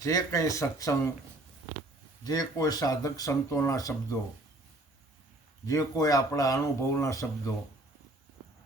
જે કંઈ સત્સંગ, જે કોઈ સાધક સંતોના શબ્દો, જે કોઈ આપણા અનુભવના શબ્દો,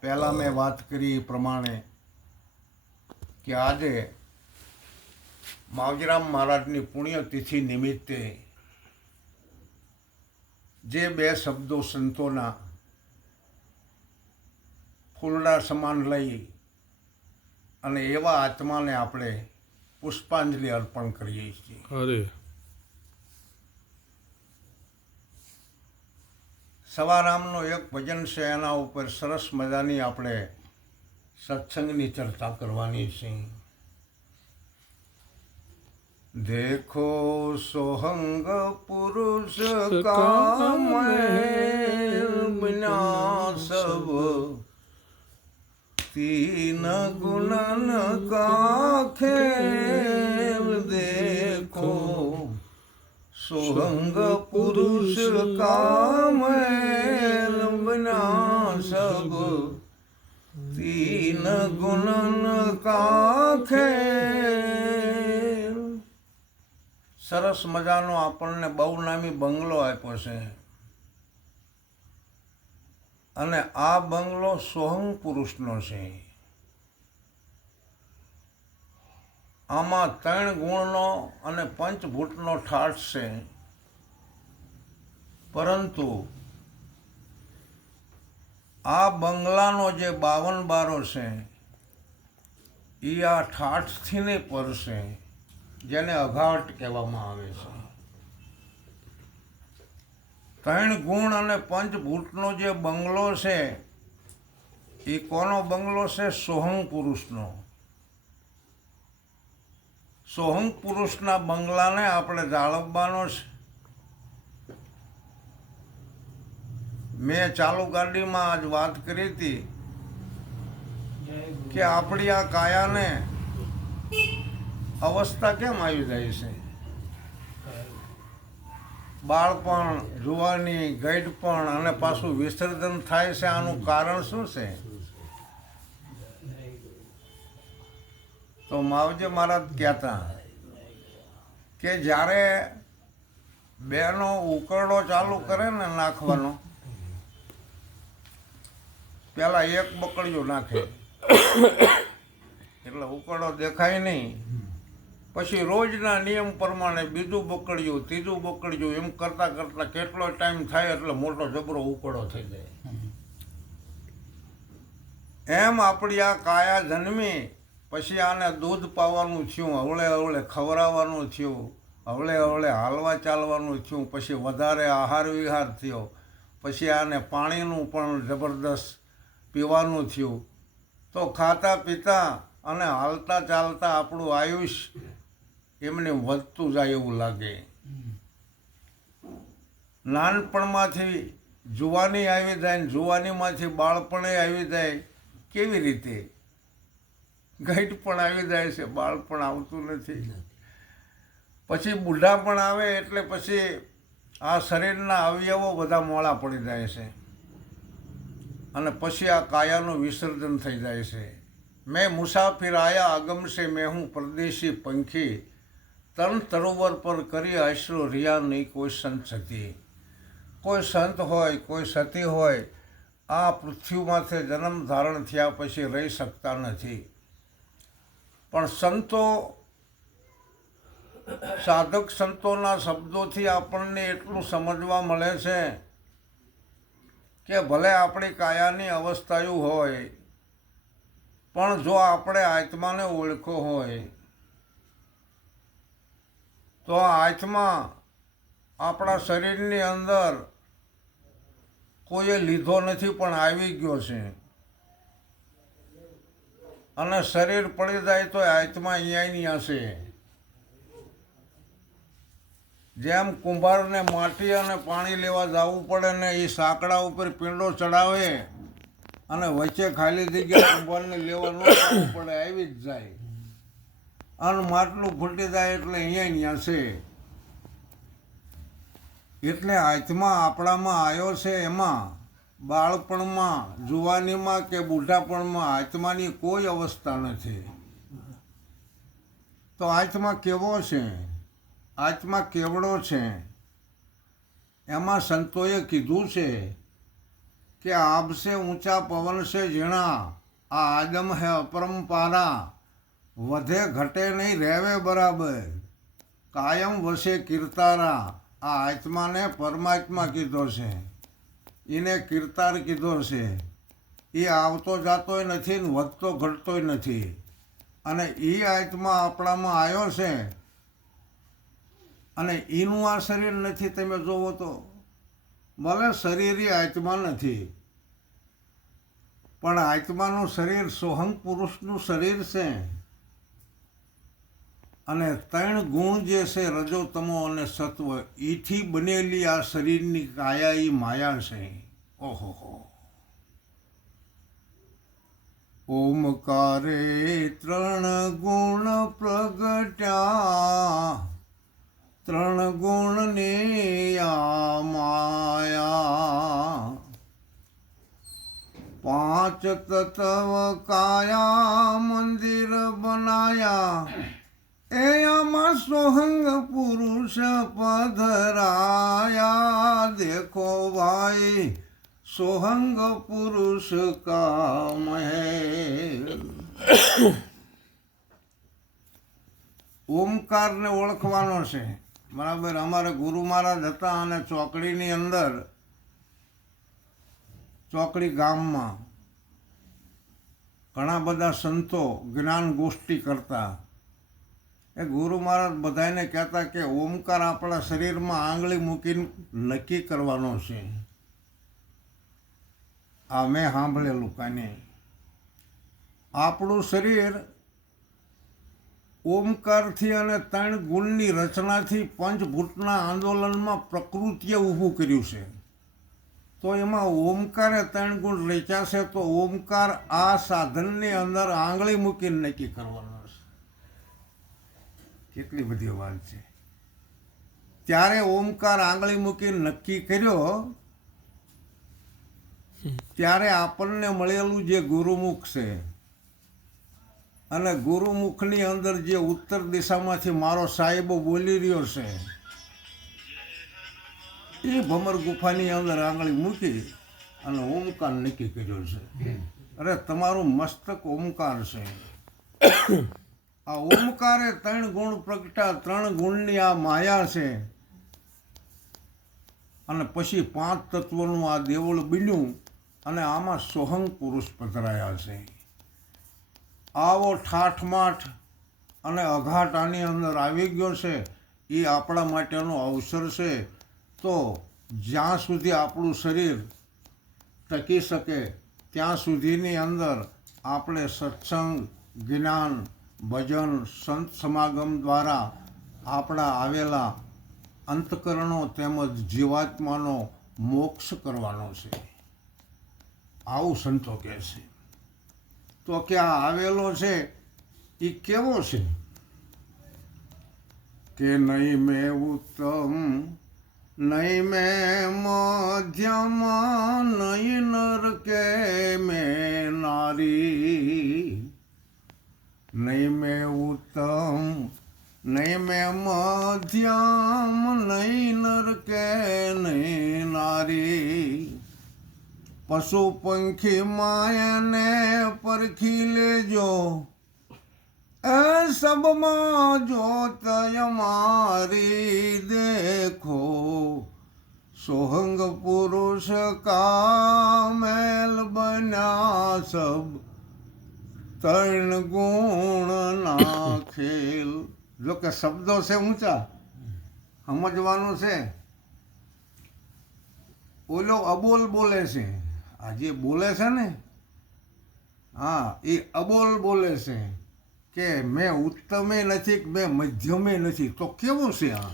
પહેલાં મેં વાત કરી એ પ્રમાણે કે આજે માવજીરામ મહારાજની પુણ્યતિથિ નિમિત્તે જે બે શબ્દો સંતોના ફૂલડા સમાન લઈ અને એવા આત્માને આપણે પુષ્પાંજલિ અર્પણ કરીએ છીએ. સવારામનો એક ભજન છે, એના ઉપર સરસ મજાની આપણે સત્સંગની ચર્ચા કરવાની છે. દેખો સોહંગ પુરુષ કામ બિના સબ तीन गुणन का खेल देखो सोहंग पुरुष का मैल बना सब तीन गुणन का खेल. સરસ મજાનો આપણને બહુનામી બંગલો આપ્યો છે અને આ બંગલો સોહંગ પુરુષનો છે. આમાં 3 ગુણનો અને પંચભૂતનો ઠાઠ છે, પરંતુ આ બંગલાનો જે 52 બારો છે એ આ ઠાઠથી ને પર છે, જેને અઘાટ કહેવામાં આવે છે. 3 ગુણ અને પંચભૂતનો જે બંગલો છે એ કોનો બંગલો છે? સોહંગ પુરુષનો. સોહંગ પુરુષના બંગલાને આપણે જાળવવાનો છે. મેં ચાલુ ગાડીમાં આજ વાત કરી હતી કે આપણી આ કાયાને અવસ્થા કેમ આવી જાય છે? બાળપણ, જુવાની, ગઈડપણ અને પાછું વિસર્જન થાય છે. આનું કારણ શું છે? તો માવજી મહારાજ કહેતા કે જ્યારે બેનો ઉકરડો ચાલુ કરે ને નાખવાનો, પેલા એક બકડીયું નાખે એટલે ઉકરડો દેખાય નહીં. પછી રોજના નિયમ પ્રમાણે બીજું બકડ્યું, ત્રીજું બકડ્યું, એમ કરતાં કરતાં કેટલો ટાઈમ થાય એટલે મોટો જબરો ઉકળો થઈ જાય. એમ આપણી આ કાયા જન્મી પછી આને દૂધ પાવાનું થયું, હવળે હવળે ખવડાવવાનું થયું, હવળે હવળે હાલવા ચાલવાનું થયું, પછી વધારે આહાર વિહાર થયો, પછી આને પાણીનું પણ જબરદસ્ત પીવાનું થયું. તો ખાતા પીતા અને હાલતા ચાલતા આપણું આયુષ્ય એમને વધતું જાય એવું લાગે. નાનપણમાંથી જુવાની આવી જાય ને જુવાનીમાંથી બાળપણે આવી જાય. કેવી રીતે? ગઈઢપણ આવી જાય છે, બાળપણ આવતું નથી. પછી બુઢાપણ આવે એટલે પછી આ શરીરના અવયવો બધા મોડા પડી જાય છે અને પછી આ કાયાનું વિસર્જન થઈ જાય છે. મેં મુસાફિર આયા અગમ સે મેં હું પરદેશી પંખી, તન તરોવર પર કરી અશ્રુ રિયા નહીં કોઈ સંત સતી. કોઈ સંત હોય, કોઈ સતી હોય, આ પૃથ્વીમાંથી જન્મ ધારણ થયા પછી રહી શકતા નથી. પણ સંતો, સાધક સંતોના શબ્દોથી આપણને એટલું સમજવા મળે છે કે ભલે આપણી કાયાની અવસ્થાઓ હોય, પણ જો આપણે આત્માને ઓળખો હોય તો આ આત્મા આપણા શરીરની અંદર કોઈએ લીધો નથી પણ આવી ગયો છે. અને શરીર પડી જાય તો આત્મા અહીંયા હશે. જેમ કુંભારને માટી અને પાણી લેવા જવું પડે ને એ સાંકડા ઉપર પીંડો ચડાવે અને વચ્ચે ખાલી જગ્યા કુંભારને લેવા ન જવું પડે, આવી જ જાય. અને માટલું ફૂટી જાય એટલે અહીંયા છે. એટલે આત્મા આપણામાં આવ્યો છે. એમાં બાળપણમાં, જુવાનીમાં કે બુઢાપણમાં આત્માની કોઈ અવસ્થા નથી. તો તો આત્મા કેવો છે, આત્મા કેવડો છે? એમાં સંતોએ કીધું છે કે આપસે ઊંચા પવન સે ઝીણા, આ આદમ હે અપરંપારા, વધે ઘટે નહીં રહેવે બરાબર, કાયમ વસે કીર્તારા. આ આત્માને પરમાત્મા કીધો છે, એને કીર્તાર કીધો છે. એ આવતો જાતોય નથી ને વધતો ઘટતોય નથી. અને એ આત્મા આપણામાં આવ્યો છે અને એનું આ શરીર નથી. તમે જોવો તો ભલે શરીર એ આત્મા નથી, પણ આત્માનું શરીર સોહમ પુરુષનું શરીર છે. અને 3 ગુણ જે છે, રજો તમો અને સત્વ, એથી બનેલી આ શરીરની કાયા એ માયા છે. ઓહો. ઓમકારે 3 ગુણ પ્રગટ્યા, 3 ગુણની આ માયા, 5 તત્વ કાયા મંદિર બનાયા, એ આમાં સોહંગ પુરુષ પધરાયા. દેખો ભાઈ સોહંગ પુરુષ કા મહેલ. ઓમકારને ઓળખવાનો છે, બરાબર. અમારે ગુરુ મહારાજ હતા અને ચોકડીની અંદર, ચોકડી ગામમાં ઘણા બધા સંતો જ્ઞાન ગોષ્ઠી કરતા. એ ગુરુ મહારાજ બધાને કહેતા કે ઓમકાર આપણા શરીરમાં આંગળી મૂકીને નક્કી કરવાનો છે. આ મેં સાંભળેલું કાને. આપણું શરીર ઓમકારથી અને 3 ગુણની રચનાથી પંચભૂતના આંદોલનમાં પ્રકૃતિએ ઊભું કર્યું છે. તો એમાં ઓમકારે 3 ગુણ રચ્યા છે. તો ઓમકાર આ સાધનની અંદર આંગળી મૂકીને નક્કી કરવાનો છે. કેટલી બધી વાત છે. ત્યારે ઓમકાર આંગળી મૂકીને નક્કી કર્યો, ત્યારે આપણને મળેલું જે ગુરુમુખ છે, અને ગુરુમુખની અંદર જે ઉત્તર દિશામાંથી મારો સાહેબો બોલી રહ્યો છે, એ ભમર ગુફાની અંદર આંગળી મૂકી અને ઓમકાર નક્કી કર્યો છે. અરે તમારું મસ્તક ઓમકાર છે. આ ઓમકારે 3 ગુણ પ્રગટા, 3 ગુણની આ માયા છે. અને પછી 5 તત્વોનું આ દેવળ બન્યું અને આમાં સોહંગ પુરુષ પધરાયા છે. આવો ઠાઠમાઠ અને અઘાટ આની અંદર આવી ગયો છે. એ આપણા માટેનો અવસર છે. તો જ્યાં સુધી આપણું શરીર ટકી શકે ત્યાં સુધીની અંદર આપણે સત્સંગ, જ્ઞાન, ભજન, સંત સમાગમ દ્વારા આપણા આવેલા અંતકરણો તેમજ જીવાત્માનો મોક્ષ કરવાનો છે. આવું સંતો કહે છે. તો કે આ આવેલો છે એ કેવો છે? કે નહીં મેં ઉત્તમ, નહીં મેં મધ્યમ, નહીં નર કે મેં નારી. નહીં મેં ઉત્તમ, નહીં મેં મધ્યમ, નહીં નર કે નહીં નારી. પશુ પંખી માયને પરખી લેજો, એ સબમાં જોત અમારી. દેખો સોહંગ પુરુષ કા મેલ બન્યા સબ, 3 ગુણ ના ખેલ. જો કે શબ્દો છે ઊંચા, સમજવાનું છે. ઓલો અબોલ બોલે છે, આ જે બોલે છે ને, હા, એ અબોલ બોલે છે કે મેં ઉત્તમે નથી, મેં મધ્યમે નથી. તો કેવું છે આ?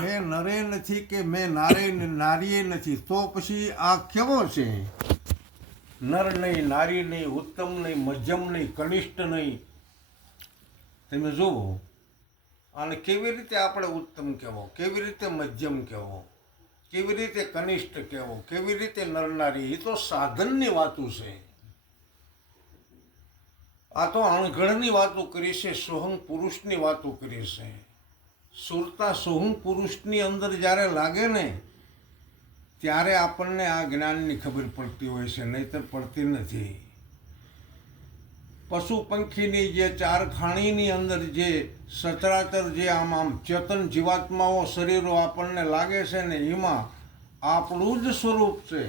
મેં નરે નથી કે મેં નારીએ નથી. તો પછી આ કેવો છે? નર નહીં, નારી નહીં, ઉત્તમ નહીં, મધ્યમ નહીં, કનિષ્ઠ નહીં. તમે જુઓ, અને કેવી રીતે આપણે ઉત્તમ કહેવો, કેવી રીતે મધ્યમ કહેવો, કેવી રીતે કનિષ્ઠ કહેવો, કેવી રીતે નર નારી? એ તો સાધનની વાતું છે. આ તો અણઘડની વાતો કરી છે, સોહંગ પુરુષની વાતો કરી છે. સુરતા સોહંગ પુરુષની અંદર જ્યારે લાગે ને ત્યારે આપણને આ જ્ઞાનની ખબર પડતી હોય છે, નહીંતર પડતી નથી. પશુ પંખીની જે ચાર ખાણીની અંદર જે સચરાચર જે આમ ચેતન જીવાત્માઓ શરીરો આપણને લાગે છે ને એમાં આપણું જ સ્વરૂપ છે.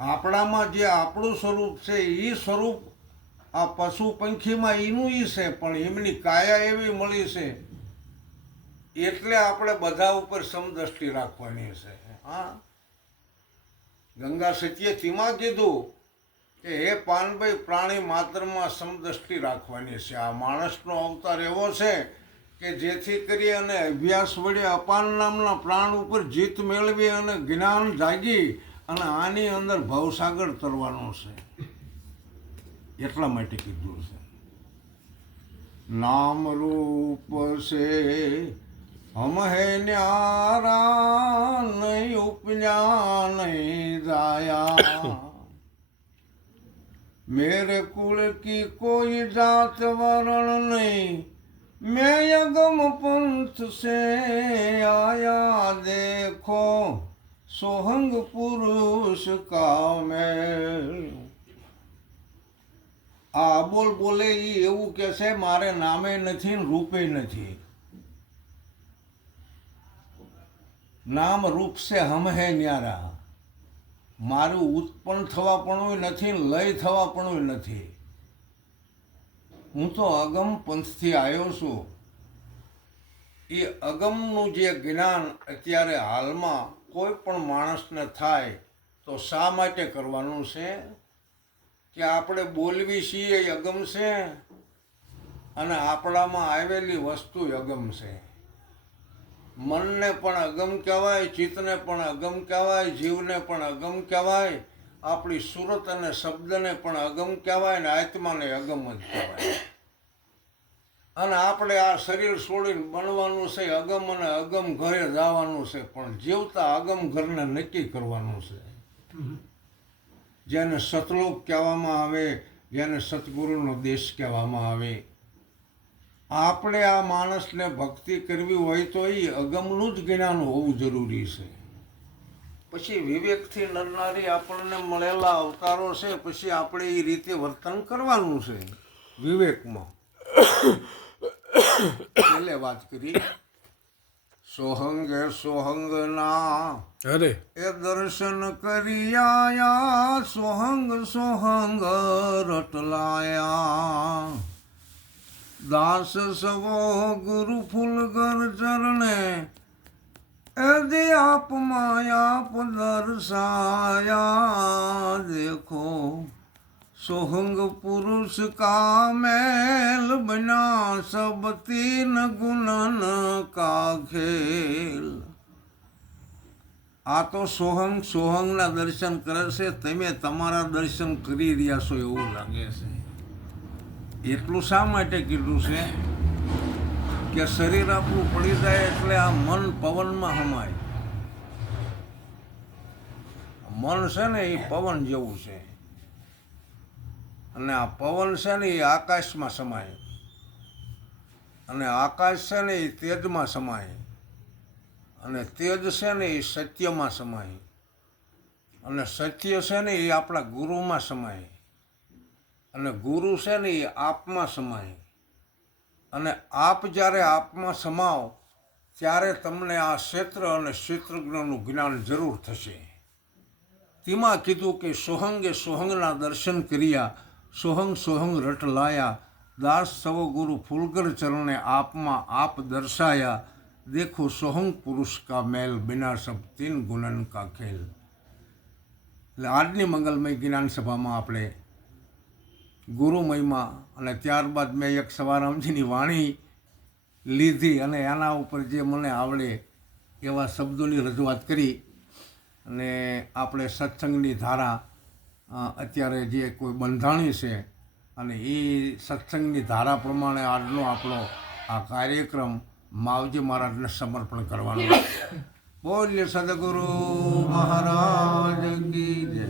આપણામાં જે આપણું સ્વરૂપ છે એ સ્વરૂપ આ પશુ પંખીમાં એનું ઈ છે, પણ એમની કાયા એવી મળી છે એટલે આપણે બધા ઉપર સમદ્રષ્ટિ રાખવાની છે. હા, ગંગા સત્યથીમાં કીધું કે હે પાનભાઈ, પ્રાણી માત્રમાં સમદ્રષ્ટિ રાખવાની છે. આ માણસનો અવતાર એવો છે કે જેથી કરી અને અભ્યાસ વડે અપાન નામના પ્રાણ ઉપર જીત મેળવી અને જ્ઞાન જાગી અને આની અંદર ભવસાગર તરવાનો છે. એટલા માટે કીધું છે. નામ રૂપ છે હમ હે ન્યારા, નહીં ઉપજા નહીં જાયા. मेरे कुल की कोई जात वर्ण नहीं, मैं अगम पंथ से आया. देखो सोहंग पुरुष का मेल. આ બોલે એ એવું કે છે મારે નામે નથી ને રૂપે નથી. નામ રૂપ છે હમ હે ન્યારા. મારું ઉત્પન્ન થવા પણ નથી ને લય થવા પણ નથી. હું તો અગમ પંથથી આવ્યો છું. એ અગમનું જે જ્ઞાન અત્યારે હાલમાં કોઈ પણ માણસને થાય તો શા માટે કરવાનું છે કે આપણે બોલવી છીએ એ અગમ છે અને આપણામાં આવેલી વસ્તુ અગમ છે. મનને પણ અગમ કહેવાય, ચિત્તને પણ અગમ કહેવાય, જીવને પણ અગમ કહેવાય, આપણી સુરત અને શબ્દને પણ અગમ કહેવાય ને આત્માને અગમ જ કહેવાય. અને આપણે આ શરીર છોડીને બનવાનું છે અગમ અને અગમ ઘરે જવાનું છે, પણ જીવતા અગમ ઘરને નક્કી કરવાનું છે. જેને સતલોક કહેવામાં આવે, જેને સતગુરુનો દેશ કહેવામાં આવે. આપણે આ માણસને ભક્તિ કરવી હોય તો એ અગમનું જ જ્ઞાન હોવું જરૂરી છે. પછી વિવેકથી નરનારી આપણને મળેલા અવતારો છે, પછી આપણે એ રીતે વર્તન કરવાનું છે વિવેકમાં. છેલ્લે વાત કરી સોહંગે સોહંગના અરે એ દર્શન કરી આયા, સોહંગ સોહંગ રટલાયા. દાસ સવો ગુરુ ફૂલગર ચરણે એ દે આપ માયા દર્શાયા. દેખો सोहंग पुरुष का मेल बना, सब तीन गुणन का खेल. આ તો સોહંગના દર્શન કરે છે, તમે તમારા દર્શન કરી રહ્યા છો એવું લાગે છે. એટલું શા માટે કીધું છે કે શરીર આપણું પડી જાય એટલે આ મન પવનમાં સમાય. મન છે ને એ પવન જેવું છે અને આ પવન છે ને એ આકાશમાં સમાય અને આકાશ છે ને એ તેજમાં સમાય અને તેજ છે ને એ સત્યમાં સમાય અને સત્ય છે ને એ આપણા ગુરુમાં સમાય અને ગુરુ છે ને એ આપમાં સમાય. અને આપ જ્યારે આપમાં સમાવો ત્યારે તમને આ ક્ષેત્ર અને ક્ષેત્રજ્ઞનું જ્ઞાન જરૂર થશે. તેમાં કીધું કે સોહંગે સોહંગના દર્શન કર્યા, સોહંગ સોહંગ રટ લાયા. દાસ સવ ગુરુ ફૂલગર ચરણે આપમાં આપ દર્શાયા. દેખો સોહંગ પુરુષ કા મેલ, બિના સબ તીન ગુણન કા ખેલ. એટલે આજની મંગલમય જ્ઞાન સભામાં આપણે ગુરુ મહિમા અને ત્યારબાદ મેં એક સવારામજીની વાણી લીધી અને એના ઉપર જે મને આવડે એવા શબ્દોની રજૂઆત કરી. અને આપણે સત્સંગની ધારા અત્યારે જે કોઈ બંધાણી છે અને એ સત્સંગની ધારા પ્રમાણે આજનો આપણો આ કાર્યક્રમ માવજી મહારાજને સમર્પણ કરવાનો. બોલીએ સદગુરુ મહારાજ કી જય.